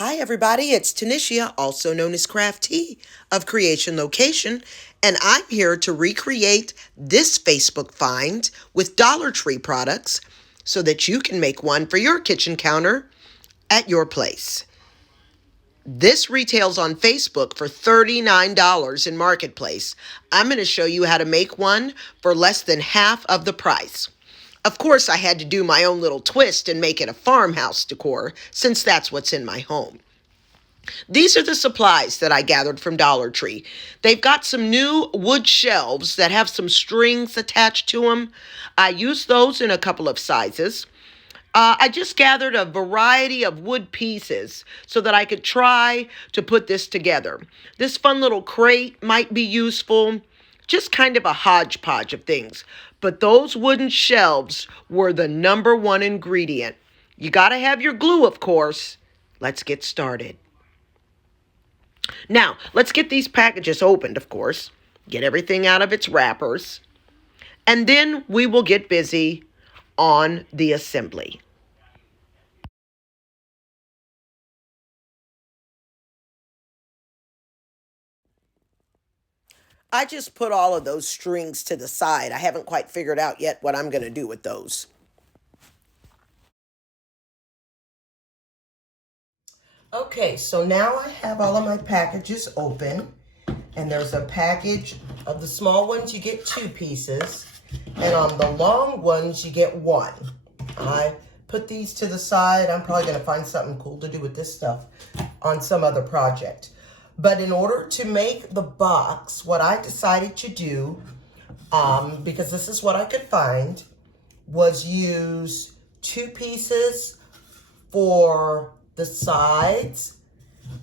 Hi, everybody. It's Tanisha, also known as Crafty of Creation Location, and I'm here to recreate this Facebook find with Dollar Tree products so that you can make one for your kitchen counter at your place. This retails on Facebook for $39 in Marketplace. I'm going to show you how to make one for less than half of the price. Of course, I had to do my own little twist and make it a farmhouse decor, since that's what's in my home. These are the supplies that I gathered from Dollar Tree. They've got some new wood shelves that have some strings attached to them. I used those in a couple of sizes. I just gathered a variety of wood pieces so that I could try to put this together. This fun little crate might be useful, just kind of a hodgepodge of things. But those wooden shelves were the number one ingredient. You got to have your glue, of course. Let's get started. Now, let's get these packages opened, of course. Get everything out of its wrappers. And then we will get busy on the assembly. I just put all of those strings to the side. I haven't quite figured out yet what I'm going to do with those. Okay, so now I have all of my packages open. And there's a package of the small ones, you get 2 pieces. And on the long ones, you get 1. I put these to the side. I'm probably going to find something cool to do with this stuff on some other project. But in order to make the box, what I decided to do, because this is what I could find, was use 2 pieces for the sides.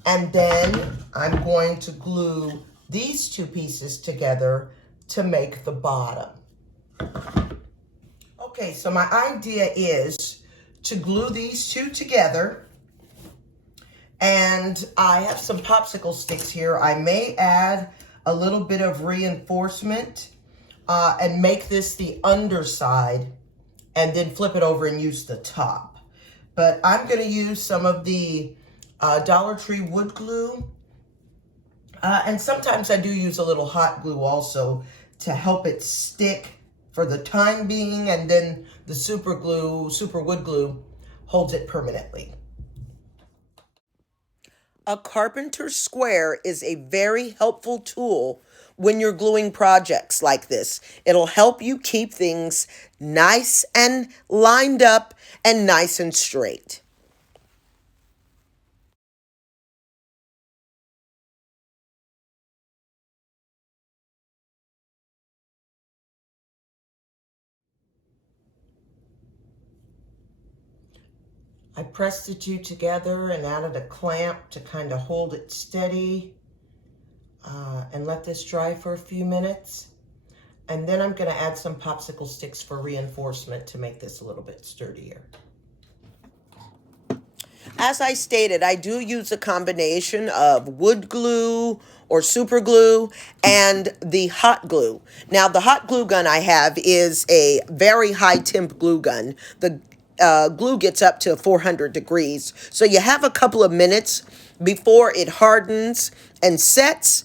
And then I'm going to glue these 2 pieces together to make the bottom. Okay, so my idea is to glue these 2 together. And I have some popsicle sticks here. I may add a little bit of reinforcement and make this the underside and then flip it over and use the top. But I'm going to use some of the Dollar Tree wood glue. And sometimes I do use a little hot glue also to help it stick for the time being. And then the super wood glue, holds it permanently. A carpenter's square is a very helpful tool when you're gluing projects like this. It'll help you keep things nice and lined up and nice and straight. I pressed the 2 together and added a clamp to kind of hold it steady and let this dry for a few minutes. And then I'm going to add some popsicle sticks for reinforcement to make this a little bit sturdier. As I stated, I do use a combination of wood glue or super glue and the hot glue. Now, the hot glue gun I have is a very high temp glue gun. The glue gets up to 400 degrees. So you have a couple of minutes before it hardens and sets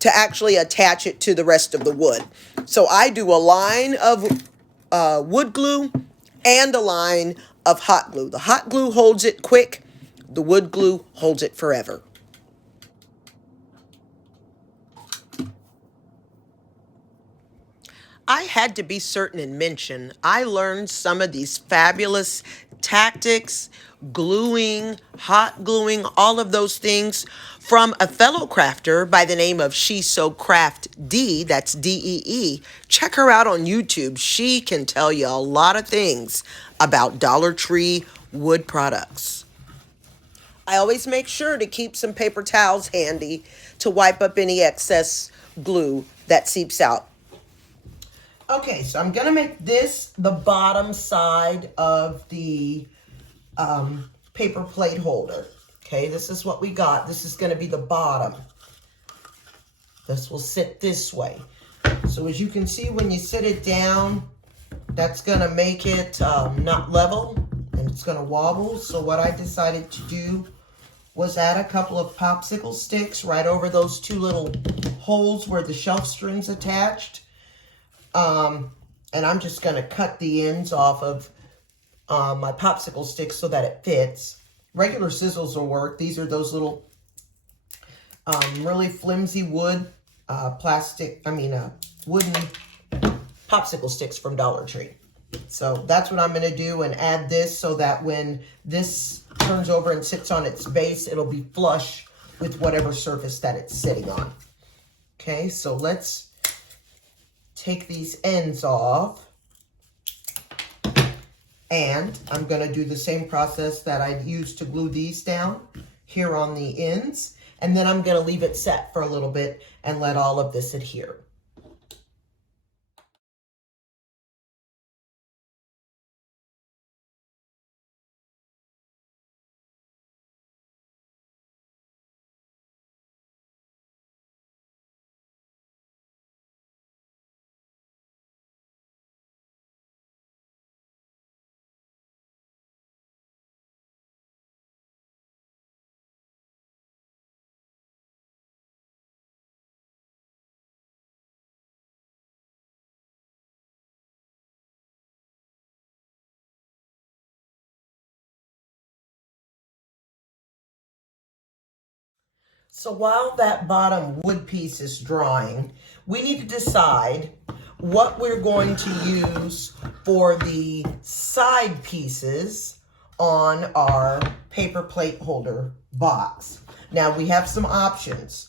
to actually attach it to the rest of the wood. So I do a line of wood glue and a line of hot glue. The hot glue holds it quick. The wood glue holds it forever. I had to be certain and mention, I learned some of these fabulous tactics, gluing, hot gluing, all of those things from a fellow crafter by the name of She's So Craft D, that's D-E-E. Check her out on YouTube. She can tell you a lot of things about Dollar Tree wood products. I always make sure to keep some paper towels handy to wipe up any excess glue that seeps out. Okay, so I'm going to make this the bottom side of the paper plate holder. Okay, this is what we got. This is going to be the bottom. This will sit this way. So as you can see, when you sit it down, that's going to make it not level, and it's going to wobble. So what I decided to do was add a couple of popsicle sticks right over those two little holes where the shelf string's attached. And I'm just going to cut the ends off of my popsicle sticks so that it fits. Regular scissors will work. These are those little really flimsy wood, wooden popsicle sticks from Dollar Tree. So that's what I'm going to do, and add this so that when this turns over and sits on its base, it'll be flush with whatever surface that it's sitting on. Okay, so let's take these ends off. And I'm going to do the same process that I used to glue these down here on the ends. And then I'm going to leave it set for a little bit and let all of this adhere. So while that bottom wood piece is drying, we need to decide what we're going to use for the side pieces on our paper plate holder box. Now we have some options.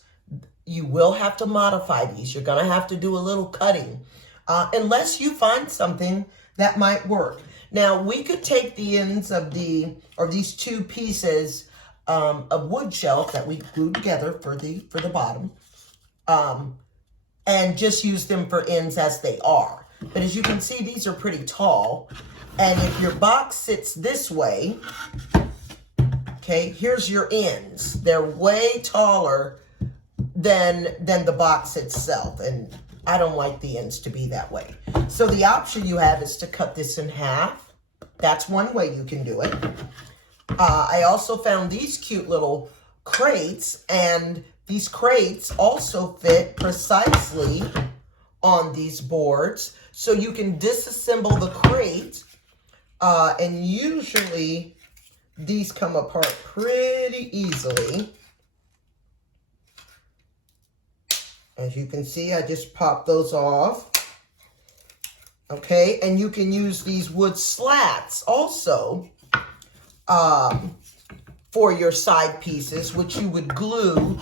You will have to modify these. You're going to have to do a little cutting unless you find something that might work. Now we could take the ends of these two pieces of wood shelf that we glued together for the bottom, and just use them for ends as they are. But as you can see, these are pretty tall, and if your box sits this way, okay, here's your ends. They're way taller than the box itself, and I don't like the ends to be that way. So the option you have is to cut this in half. That's one way you can do it. I also found these cute little crates, and these crates also fit precisely on these boards. So you can disassemble the crate, and usually these come apart pretty easily. As you can see, I just popped those off. Okay, and you can use these wood slats also for your side pieces, which you would glue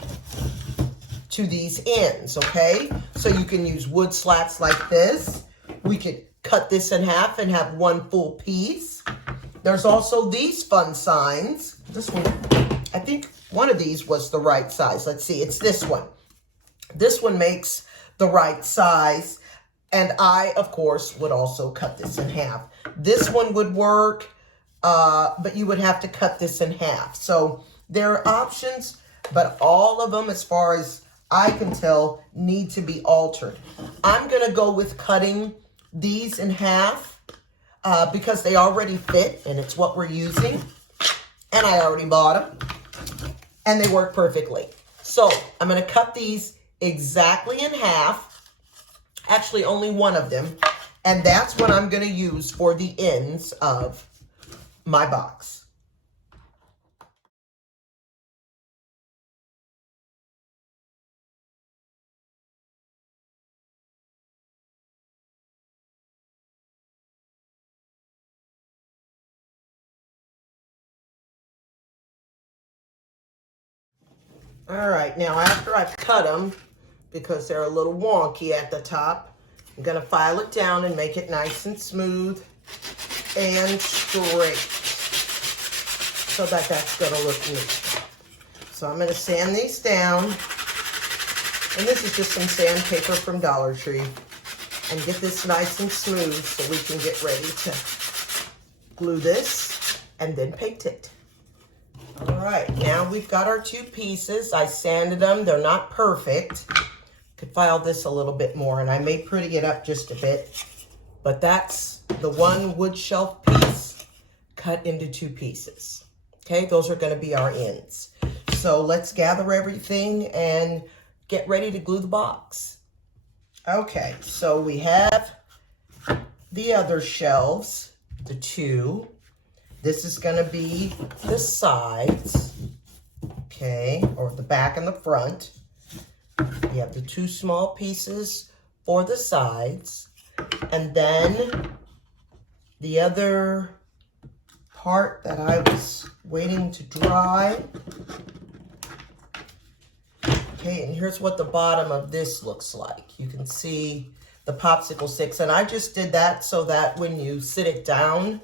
to these ends, okay? So you can use wood slats like this. We could cut this in half and have one full piece. There's also these fun signs. This one, I think one of these was the right size. Let's see, it's this one. This one makes the right size. And I, of course, would also cut this in half. This one would work, but you would have to cut this in half. So there are options, but all of them, as far as I can tell, need to be altered. I'm going to go with cutting these in half because they already fit, and it's what we're using. And I already bought them, and they work perfectly. So I'm going to cut these exactly in half. Actually, only one of them. And that's what I'm going to use for the ends of my box. All right, now after I've cut them, because they're a little wonky at the top, I'm going to file it down and make it nice and smooth and straight so that that's going to look neat. So I'm going to sand these down, and this is just some sandpaper from Dollar Tree, and get this nice and smooth so we can get ready to glue this and then paint it. All right, now we've got our two pieces. I sanded them. They're not perfect. Could file this a little bit more, and I may pretty it up just a bit, but that's the one wood shelf piece cut into two pieces. Okay, those are going to be our ends. So let's gather everything and get ready to glue the box. Okay, so we have the other shelves, the two. This is going to be the sides, okay, or the back and the front. We have the two small pieces for the sides, and then the other part that I was waiting to dry. Okay, and here's what the bottom of this looks like. You can see the popsicle sticks, and I just did that so that when you sit it down,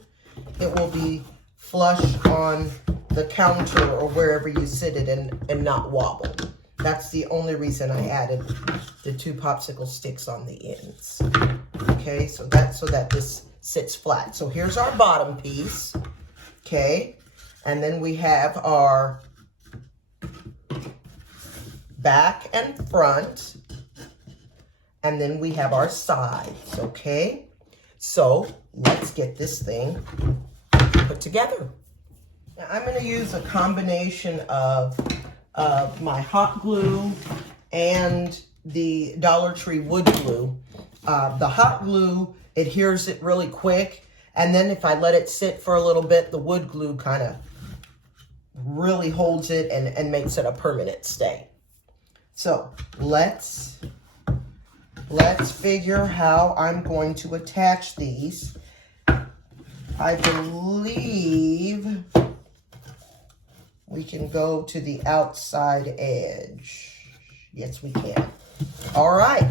it will be flush on the counter or wherever you sit it and not wobble. That's the only reason I added the two popsicle sticks on the ends. Okay, so that's so that this sits flat. So here's our bottom piece, okay? And then we have our back and front, and then we have our sides, okay? So let's get this thing put together. Now, I'm going to use a combination of my hot glue and the Dollar Tree wood glue. The hot glue adheres it really quick, and then if I let it sit for a little bit, the wood glue kind of really holds it and makes it a permanent stay. So let's figure how I'm going to attach these. I believe we can go to the outside edge. Yes, we can. All right.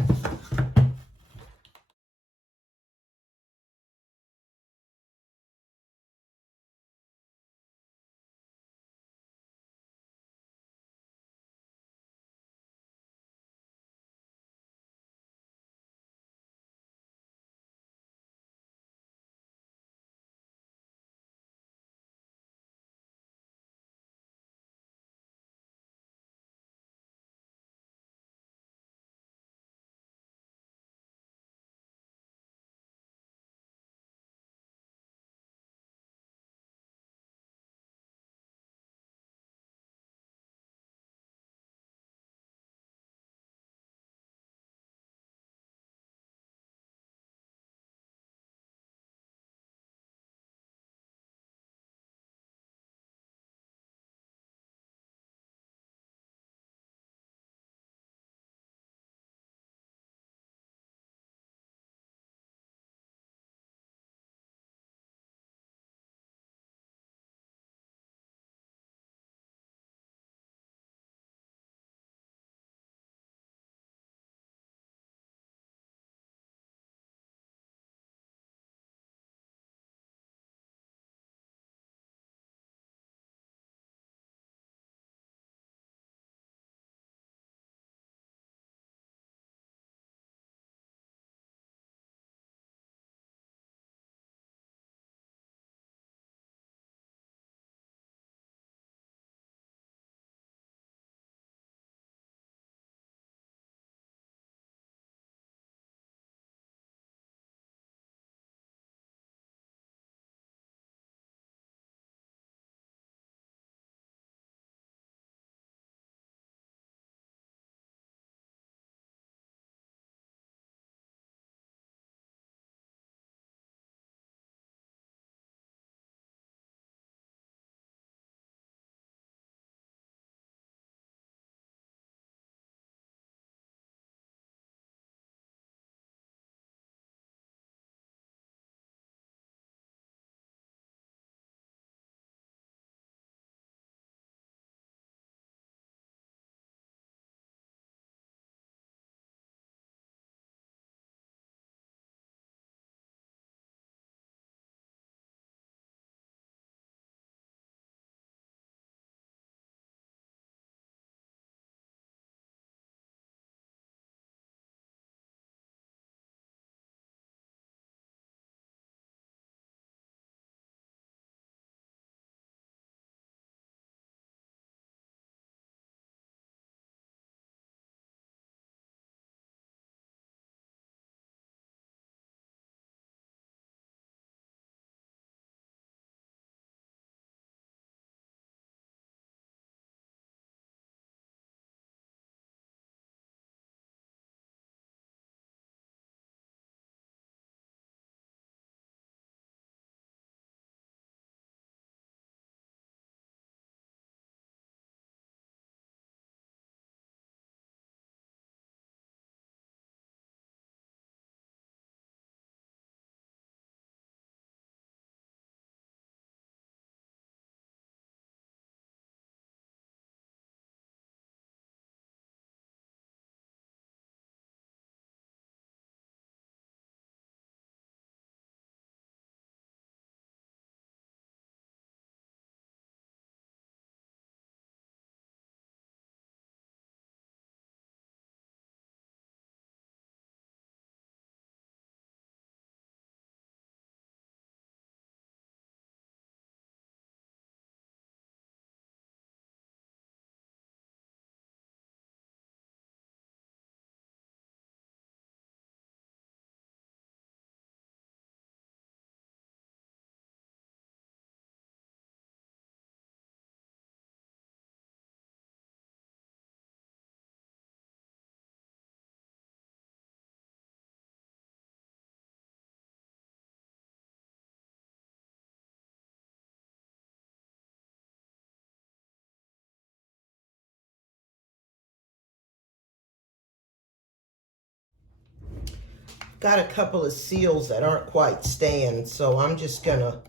got a couple of seals that aren't quite staying, so I'm just gonna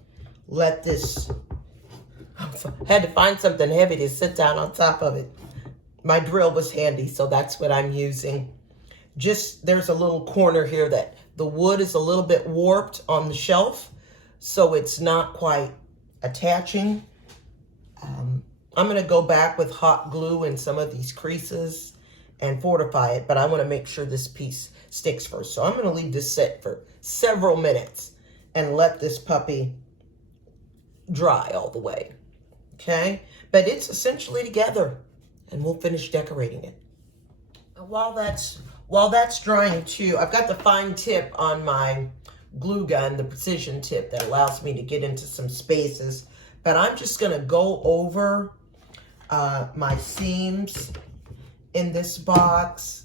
let this, had to find something heavy to sit down on top of it. My drill was handy, so that's what I'm using. Just, there's a little corner here that the wood is a little bit warped on the shelf, so it's not quite attaching. I'm gonna go back with hot glue in some of these creases and fortify it, but I wanna make sure this piece sticks first. So I'm gonna leave this sit for several minutes and let this puppy dry all the way, okay? But it's essentially together, and we'll finish decorating it. While that's drying too, I've got the fine tip on my glue gun, the precision tip that allows me to get into some spaces, but I'm just gonna go over my seams in this box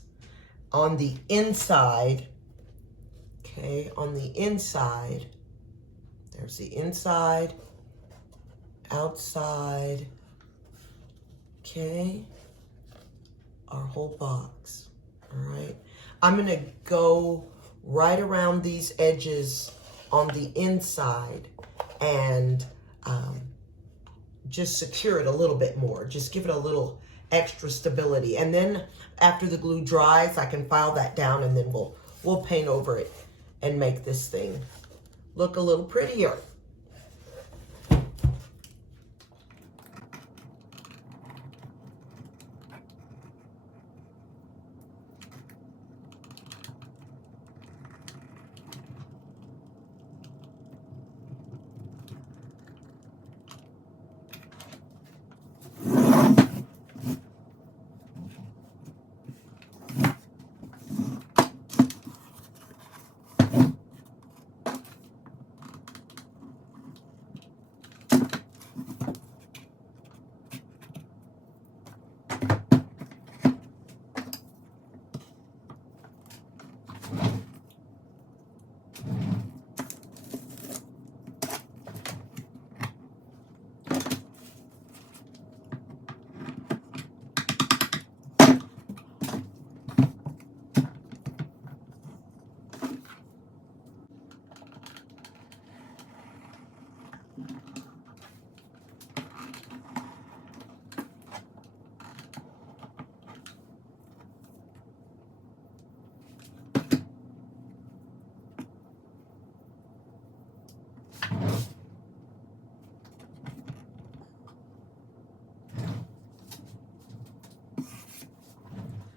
on the inside, okay, on the inside. There's the inside, outside, okay, our whole box, all right. I'm gonna go right around these edges on the inside and just secure it a little bit more. Just give it a little extra stability. And then after the glue dries, I can file that down, and then we'll paint over it and make this thing look a little prettier.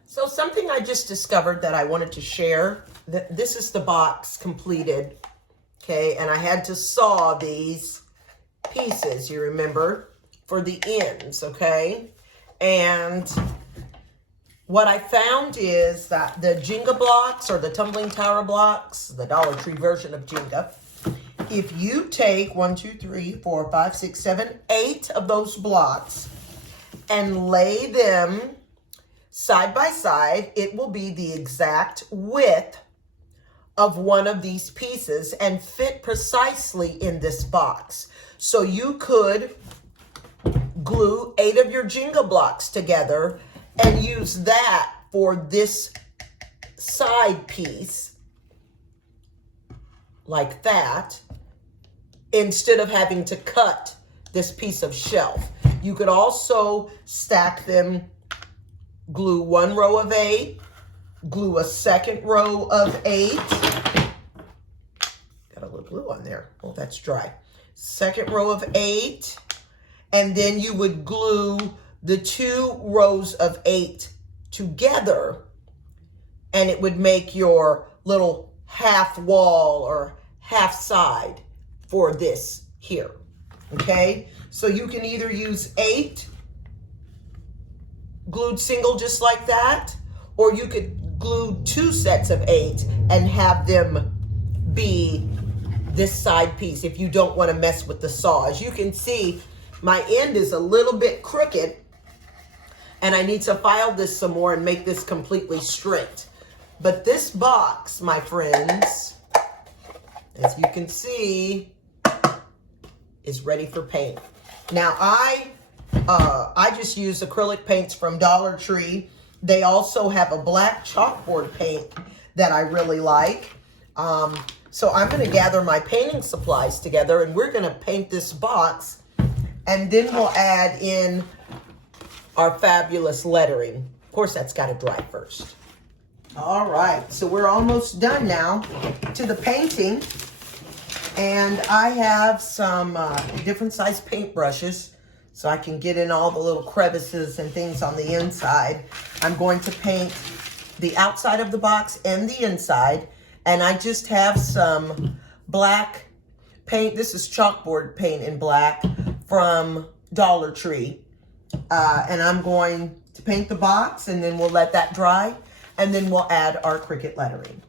So something I just discovered that I wanted to share, this is the box completed, okay? And I had to saw these pieces, you remember, for the ends, okay? And what I found is that the Jenga blocks, or the tumbling tower blocks, the Dollar Tree version of Jenga, if you take 1, 2, 3, 4, 5, 6, 7, 8 of those blocks and lay them side by side, it will be the exact width of one of these pieces and fit precisely in this box. So you could glue 8 of your Jenga blocks together and use that for this side piece, like that, instead of having to cut this piece of shelf. You could also stack them, glue 1 row of 8, glue a second row of 8. Got a little glue on there. Oh, that's dry. Second row of 8. And then you would glue the 2 rows of 8 together, and it would make your little half wall or half side for this here, okay? So you can either use 8 glued single just like that, or you could glue 2 sets of 8 and have them be this side piece if you don't want to mess with the saw. As you can see, my end is a little bit crooked, and I need to file this some more and make this completely straight. But this box, my friends, as you can see, is ready for paint. Now, I just use acrylic paints from Dollar Tree. They also have a black chalkboard paint that I really like. So I'm going to gather my painting supplies together, and we're going to paint this box, and then we'll add in our fabulous lettering. Of course, that's got to dry first. All right, so we're almost done now to the painting, and I have some different size paint brushes so I can get in all the little crevices and things on the inside. I'm going to paint the outside of the box and the inside, and I just have some black paint. This is chalkboard paint in black from Dollar Tree, and I'm going to paint the box, and then we'll let that dry, and then we'll add our Cricut lettering.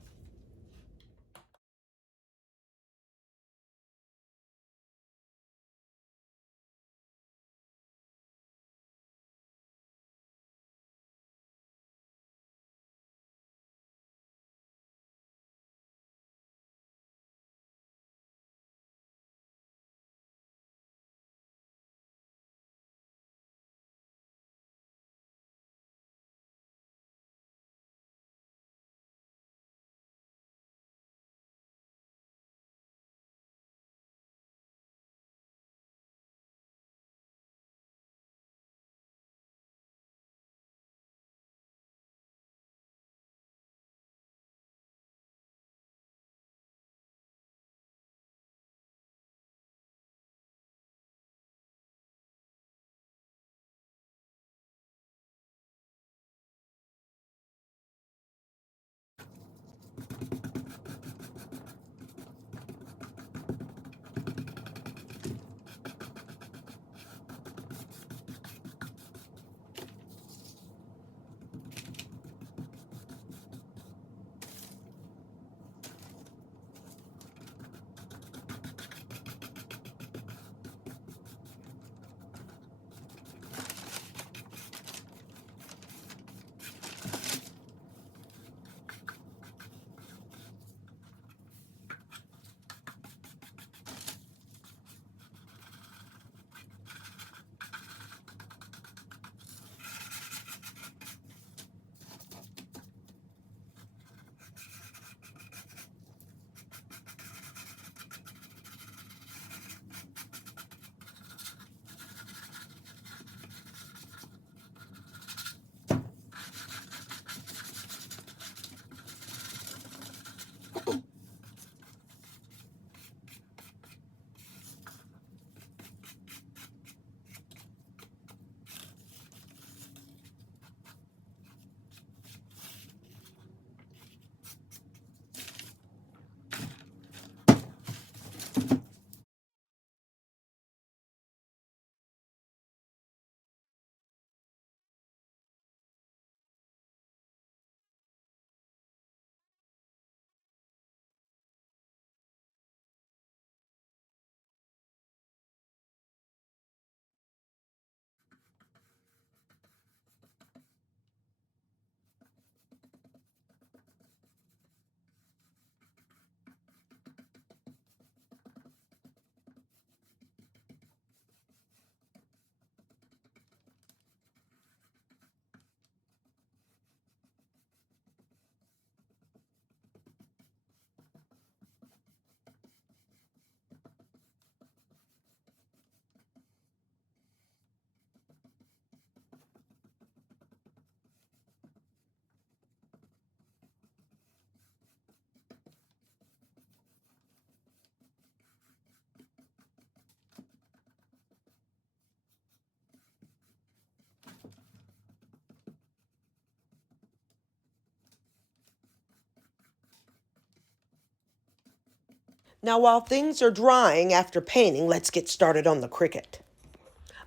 Now, while things are drying after painting, let's get started on the Cricut.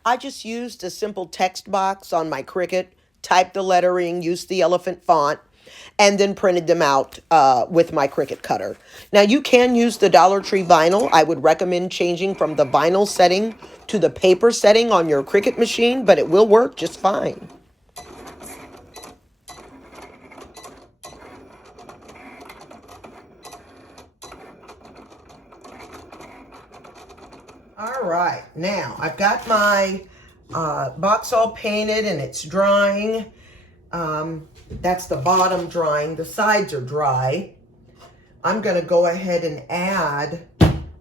I just used a simple text box on my Cricut, typed the lettering, used the elephant font, and then printed them out with my Cricut cutter. Now, you can use the Dollar Tree vinyl. I would recommend changing from the vinyl setting to the paper setting on your Cricut machine, but it will work just fine. All right, now I've got my box all painted and it's drying. That's the bottom drying. The sides are dry. I'm going to go ahead and add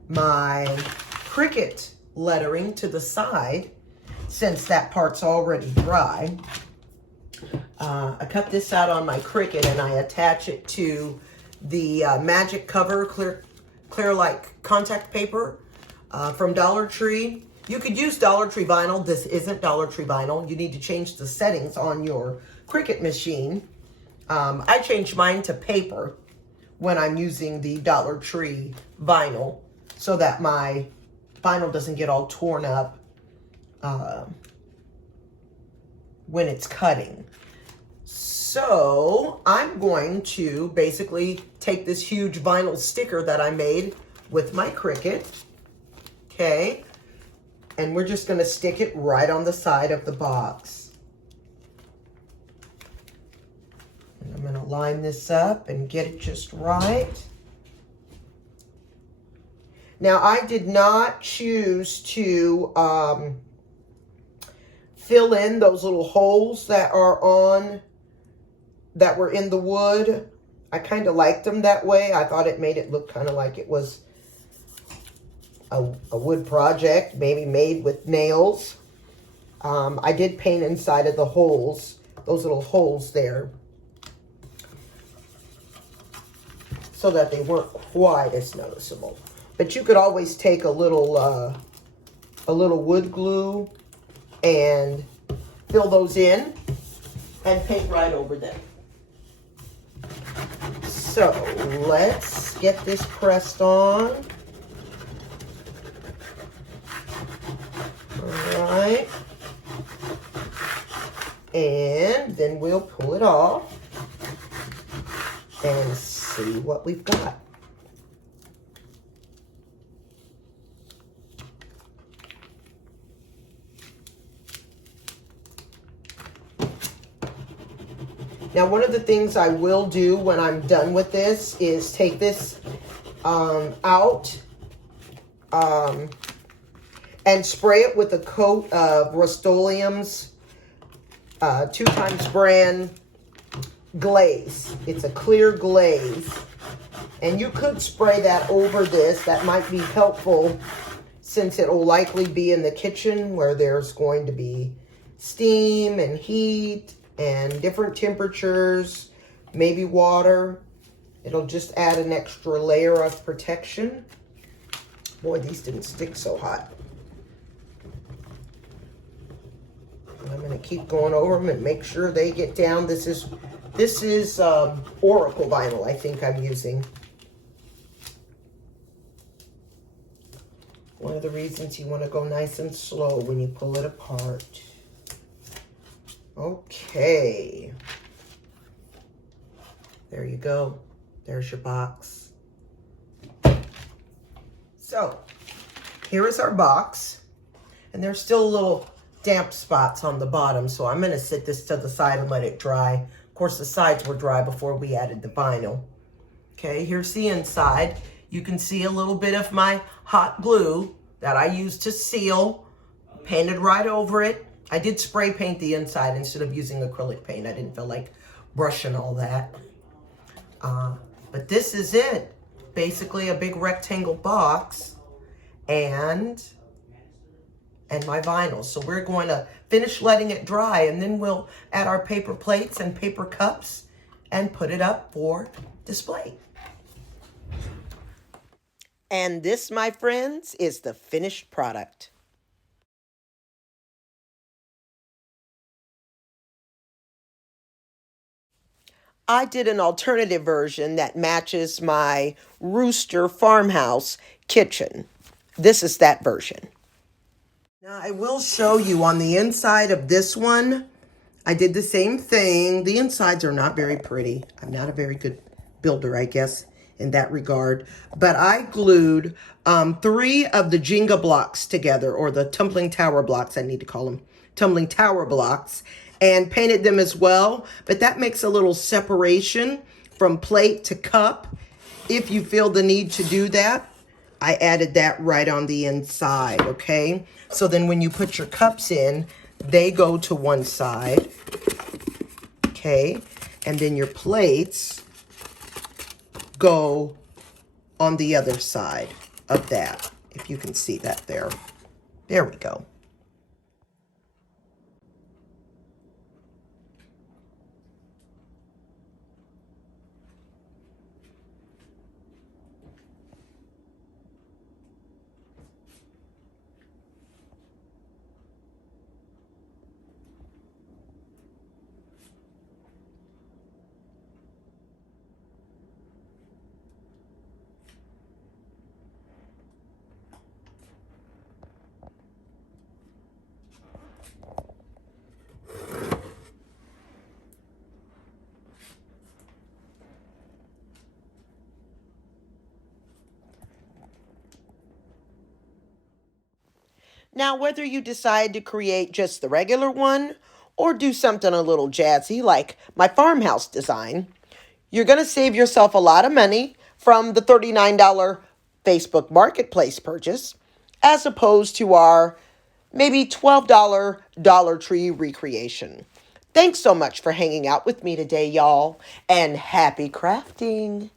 my Cricut lettering to the side since that part's already dry. I cut this out on my Cricut and I attach it to the Magic Cover clear like contact paper from Dollar Tree. You could use Dollar Tree vinyl. This isn't Dollar Tree vinyl. You need to change the settings on your Cricut machine. I changed mine to paper when I'm using the Dollar Tree vinyl so that my vinyl doesn't get all torn up when it's cutting. So I'm going to basically take this huge vinyl sticker that I made with my Cricut, okay, and we're just going to stick it right on the side of the box. And I'm going to line this up and get it just right. Now, I did not choose to fill in those little holes that were in the wood. I kind of liked them that way. I thought it made it look kind of like it was a wood project, maybe made with nails. I did paint inside of the holes, those little holes there, so that they weren't quite as noticeable. But you could always take a little wood glue and fill those in and paint right over them. So let's get this pressed on. All right. And then we'll pull it off and see what we've got. Now, one of the things I will do when I'm done with this is take this out and spray it with a coat of Rust-Oleum's 2x brand glaze. It's a clear glaze. And you could spray that over this. That might be helpful since it will likely be in the kitchen where there's going to be steam and heat and different temperatures, maybe water. It'll just add an extra layer of protection. Boy, these didn't stick so hot. I'm going to keep going over them and make sure they get down. This is Oracle vinyl, I think I'm using. One of the reasons you want to go nice and slow when you pull it apart. Okay. There you go. There's your box. So, here is our box. And there's still little damp spots on the bottom, so I'm going to set this to the side and let it dry. Of course, the sides were dry before we added the vinyl. Okay, here's the inside. You can see a little bit of my hot glue that I used to seal, painted right over it. I did spray paint the inside instead of using acrylic paint. I didn't feel like brushing all that. But this is it. Basically a big rectangle box and my vinyl. So we're going to finish letting it dry, and then we'll add our paper plates and paper cups and put it up for display. And this, my friends, is the finished product. I did an alternative version that matches my Rooster farmhouse kitchen. This is that version. Now I will show you on the inside of this one, I did the same thing. The insides are not very pretty. I'm not a very good builder, I guess, in that regard. But I glued 3 of the Jenga blocks together, or the tumbling tower blocks, I need to call them tumbling tower blocks, and painted them as well. But that makes a little separation from plate to cup. If you feel the need to do that, I added that right on the inside, okay? So then when you put your cups in, they go to one side, okay? And then your plates go on the other side of that, if you can see that there. There we go. Now, whether you decide to create just the regular one or do something a little jazzy like my farmhouse design, you're going to save yourself a lot of money from the $39 Facebook Marketplace purchase as opposed to our maybe $12 Dollar Tree recreation. Thanks so much for hanging out with me today, y'all, and happy crafting.